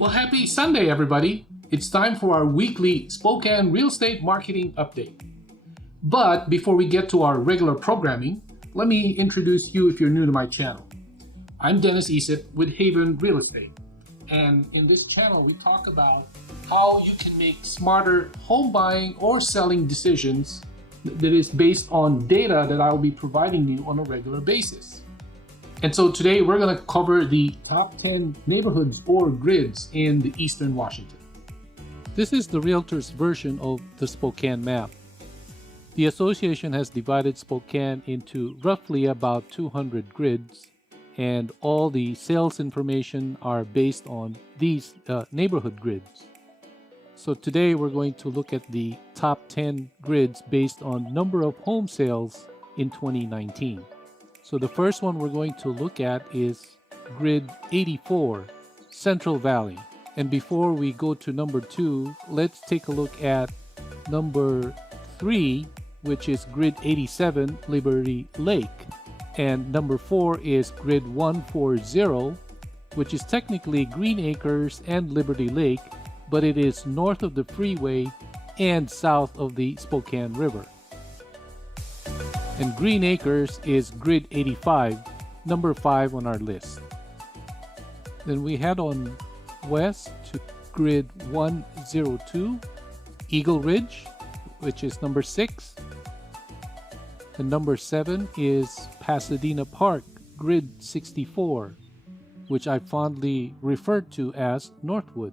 Well, happy Sunday, everybody. It's time for our weekly Spokane Real Estate Marketing Update. But before we get to our regular programming, let me introduce you if you're new to my channel. I'm Dennis Isip with Haven Real Estate. And in this channel, we talk about how you can make smarter home buying or selling decisions that is based on data that I will be providing you on a regular basis. And so today we're going to cover the top 10 neighborhoods or grids in the Eastern Washington. This is the Realtor's version of the Spokane map. The association has divided Spokane into roughly about 200 grids, and all the sales information are based on these neighborhood grids. So today we're going to look at the top 10 grids based on number of home sales in 2019. So the first one we're going to look at is grid 84, Central Valley. And before we go to number 2, let's take a look at number 3, which is grid 87, Liberty Lake. And number 4 is grid 140, which is technically Greenacres and Liberty Lake, but it is north of the freeway and south of the Spokane River. And Greenacres is grid 85, number 5 on our list. Then we head on west to grid 102, Eagle Ridge, which is number 6. And number 7 is Pasadena Park, grid 64, which I fondly refer to as Northwood.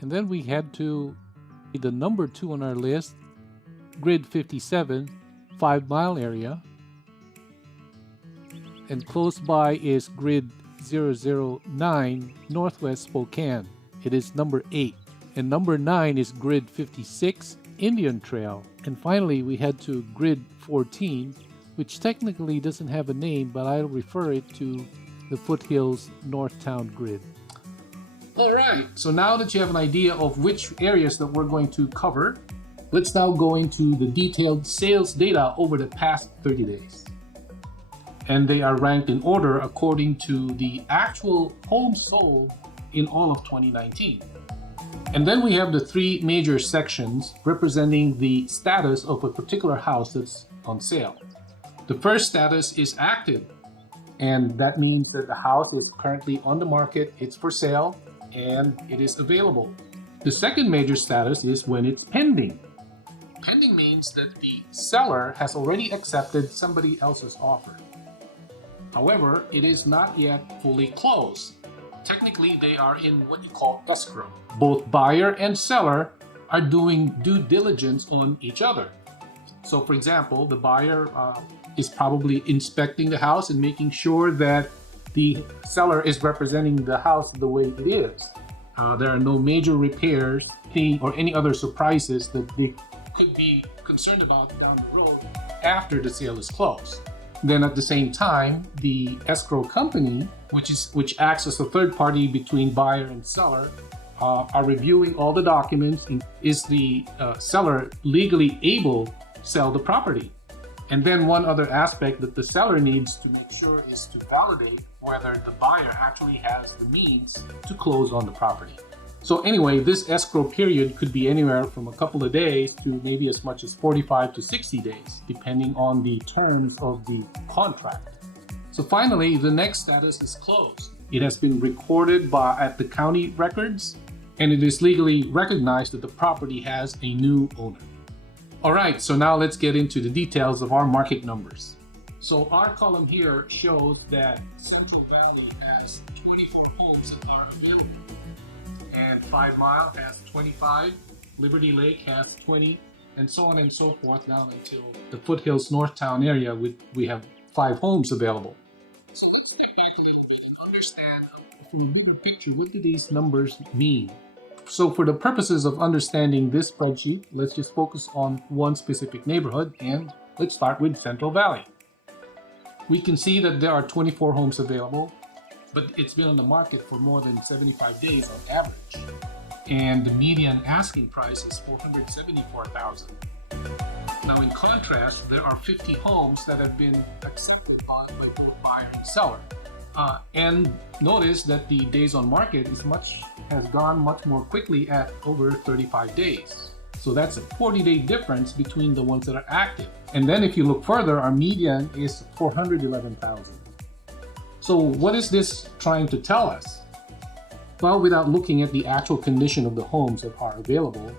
And then we head to the number 2 on our list, grid 57, 5 Mile area. And close by is grid 009, Northwest Spokane. It is number 8. And number 9 is grid 56, Indian Trail. And finally, we head to grid 14, which technically doesn't have a name, but I'll refer it to the Foothills Northtown grid. All right, so now that you have an idea of which areas that we're going to cover, let's now go into the detailed sales data over the past 30 days. And they are ranked in order according to the actual homes sold in all of 2019. And then we have the 3 major sections representing the status of a particular house that's on sale. The first status is active, and that means that the house is currently on the market, it's for sale, and it is available. The second major status is when it's pending. Pending means that the seller has already accepted somebody else's offer. However, it is not yet fully closed. Technically, they are in what you call escrow. Both buyer and seller are doing due diligence on each other. So for example, the buyer is probably inspecting the house and making sure that the seller is representing the house the way it is. There are no major repairs or any other surprises that they could be concerned about down the road after the sale is closed. Then at the same time, the escrow company, which acts as a third party between buyer and seller, are reviewing all the documents. Is the seller legally able to sell the property? And then one other aspect that the seller needs to make sure is to validate whether the buyer actually has the means to close on the property. So anyway, this escrow period could be anywhere from a couple of days to maybe as much as 45 to 60 days, depending on the terms of the contract. So finally, the next status is closed. It has been recorded at the county records, and it is legally recognized that the property has a new owner. All right, so now let's get into the details of our market numbers. So our column here shows that Central Valley has 24 homes that are available. And 5 Mile has 25, Liberty Lake has 20, and so on and so forth down until the Foothills Northtown area, we have 5 homes available. So let's step back a little bit and understand from a bigger picture, what do these numbers mean? So for the purposes of understanding this spreadsheet, let's just focus on one specific neighborhood, and let's start with Central Valley. We can see that there are 24 homes available, but it's been on the market for more than 75 days on average. And the median asking price is $474,000. Now in contrast, there are 50 homes that have been accepted by both buyer and seller. And notice that the days on market is much has gone much more quickly at over 35 days. So that's a 40-day difference between the ones that are active. And then if you look further, our median is 411,000. So what is this trying to tell us? Well, without looking at the actual condition of the homes that are available,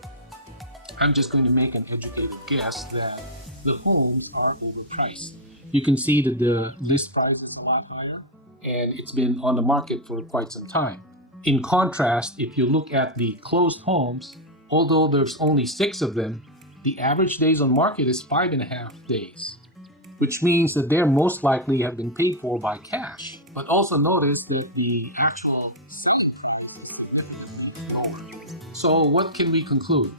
I'm just going to make an educated guess that the homes are overpriced. You can see that the list price is a lot higher and it's been on the market for quite some time. In contrast, if you look at the closed homes, although there's only 6 of them, the average days on market is 5.5 days, which means that they're most likely have been paid for by cash. But also notice that the actual selling price is lower. So what can we conclude?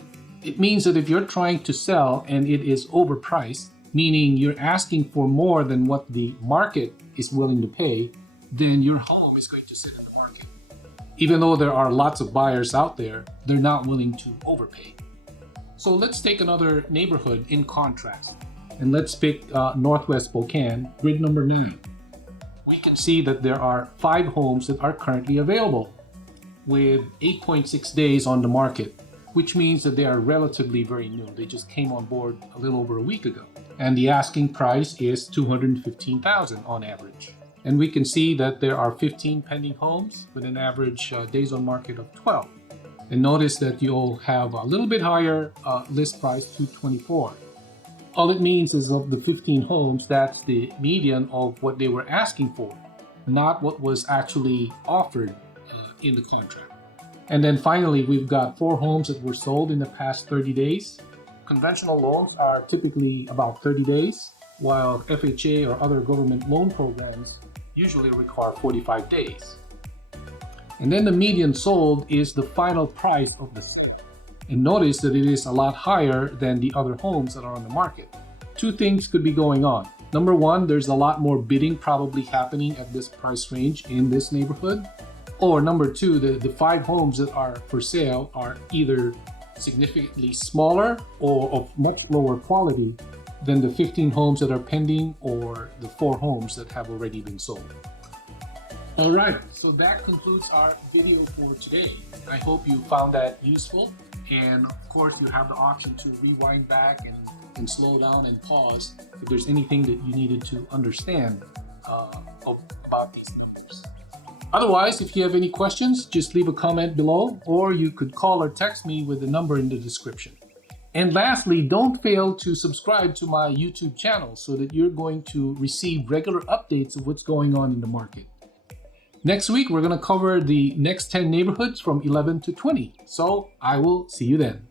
It means that if you're trying to sell and it is overpriced, meaning you're asking for more than what the market is willing to pay, then your home is going to sit in the market. Even though there are lots of buyers out there, they're not willing to overpay. So let's take another neighborhood in contrast, and let's pick Northwest Spokane, grid number 9. We can see that there are 5 homes that are currently available with 8.6 days on the market, which means that they are relatively very new. They just came on board a little over a week ago. And the asking price is $215,000 on average. And we can see that there are 15 pending homes with an average days on market of 12. And notice that you'll have a little bit higher list price, $224,000. All it means is of the 15 homes, that's the median of what they were asking for, not what was actually offered in the contract. And then finally, we've got 4 homes that were sold in the past 30 days. Conventional loans are typically about 30 days, while FHA or other government loan programs usually require 45 days. And then the median sold is the final price of the sale. And notice that it is a lot higher than the other homes that are on the market. 2 things could be going on. Number 1, there's a lot more bidding probably happening at this price range in this neighborhood. Or number 2, the 5 homes that are for sale are either significantly smaller or of much lower quality than the 15 homes that are pending or the 4 homes that have already been sold. All right, so that concludes our video for today. I hope you found that useful. And of course, you have the option to rewind back and slow down and pause if there's anything that you needed to understand about these numbers. Otherwise, if you have any questions, just leave a comment below, or you could call or text me with the number in the description. And lastly, don't fail to subscribe to my YouTube channel so that you're going to receive regular updates of what's going on in the market. Next week, we're going to cover the next 10 neighborhoods from 11 to 20. So I will see you then.